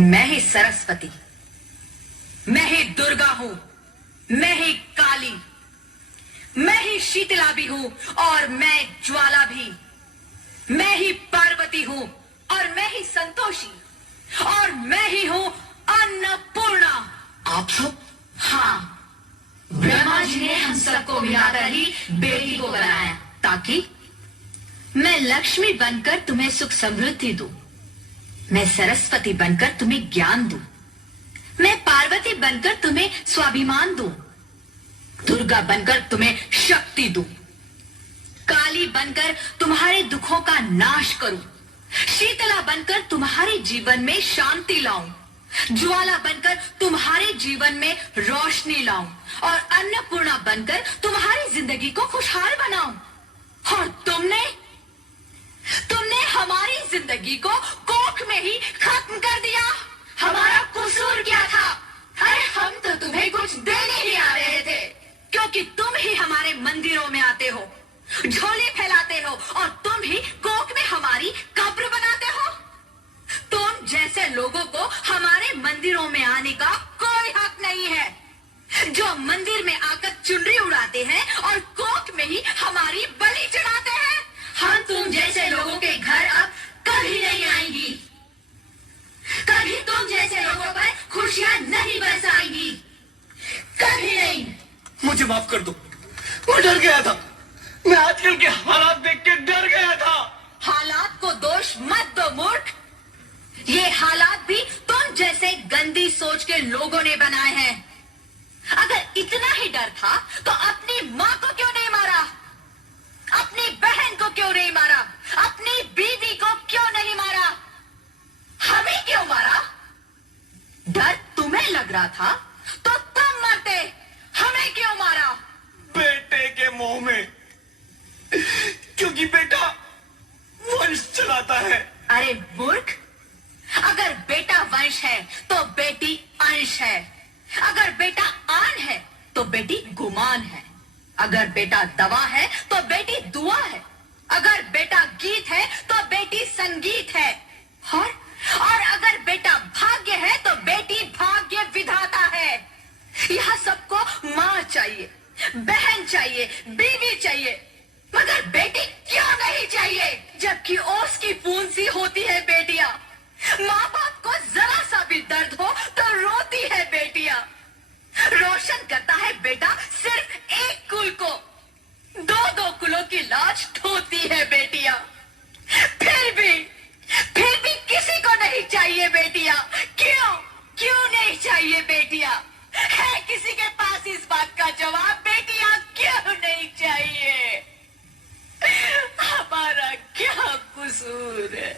मैं ही सरस्वती, मैं ही दुर्गा हूं, मैं ही काली, मैं ही शीतला भी हूं और मैं ज्वाला भी, मैं ही पार्वती हूं और मैं ही संतोषी, और मैं ही हूं अन्नपूर्णा। आप सब? हाँ, ब्रह्मा जी ने हम सबको मिलाकर ही बेटी को बनाया, ताकि मैं लक्ष्मी बनकर तुम्हें सुख समृद्धि दूं, मैं सरस्वती बनकर तुम्हें ज्ञान दूं, मैं पार्वती बनकर तुम्हें स्वाभिमान दूं, दुर्गा बनकर तुम्हें शक्ति दूं, काली बनकर तुम्हारे दुखों का नाश करूं, शीतला बनकर तुम्हारे जीवन में शांति लाऊं, ज्वाला बनकर तुम्हारे जीवन में रोशनी लाऊं, और अन्नपूर्णा बनकर तुम्हारी जिंदगी को खुशहाल बनाऊं। और तुमने हमारी जिंदगी को कोख में ही खत्म कर दिया। हमारा कसूर क्या था? अरे हम तो तुम्हें कुछ देने ही आ रहे थे, क्योंकि तुम ही हमारे मंदिरों में आते हो, झोले फैलाते हो, और तुम ही कोख में हमारी कब्र बनाते हो। तुम जैसे लोगों को हमारे मंदिरों में आने का कोई हक नहीं है, जो मंदिर में आकर चुनरी उड़ाते हैं और कोख में ही हमारी बलि चढ़ाते हैं। हम तुम जैसे लोगों के घर अब कभी नहीं आएंगी, कभी तुम जैसे लोगों पर खुशियां नहीं बरसाएंगी, कभी नहीं। मुझे माफ कर दो, मैं डर गया था। मैं आजकल के हालात देख के डर गया था। हालात को दोष मत दो मूर्ख, ये हालात भी तुम जैसे गंदी सोच के लोगों ने बनाए हैं। अगर इतना ही डर था तो अपनी माँ को क्यों नहीं मारा, अपनी बहन को क्यों नहीं मारा, अपनी बीवी को क्यों नहीं मारा, हमें क्यों मारा? डर तुम्हें लग रहा था तो तुम मरते, हमें क्यों मारा? बेटे के मोह में, क्योंकि बेटा वंश चलाता है। अरे मूर्ख, अगर बेटा वंश है तो बेटी अंश है, अगर बेटा आन है तो बेटी गुमान है, अगर बेटा दवा है तो बेटी दुआ है, अगर बेटा गीत है तो बेटी संगीत है, और अगर बेटा भाग्य है तो बेटी भाग्य विधाता है। यह सबको माँ चाहिए, बहन चाहिए, बीवी चाहिए, मगर बेटी क्यों नहीं चाहिए? जबकि ओस की बूंद सी होती है बेटियां, माँ बाप को जरा सा भी दर्द हो तो रोती है बेटियां। रोशन करता है बेटा सिर्फ एक कुल को, दो दो कुलों की लाज ढोती है बेटियां। फिर भी किसी को नहीं चाहिए बेटियां। क्यों नहीं चाहिए बेटियां? है किसी के पास इस बात का जवाब? बेटियां क्यों नहीं चाहिए? हमारा क्या कसूर है?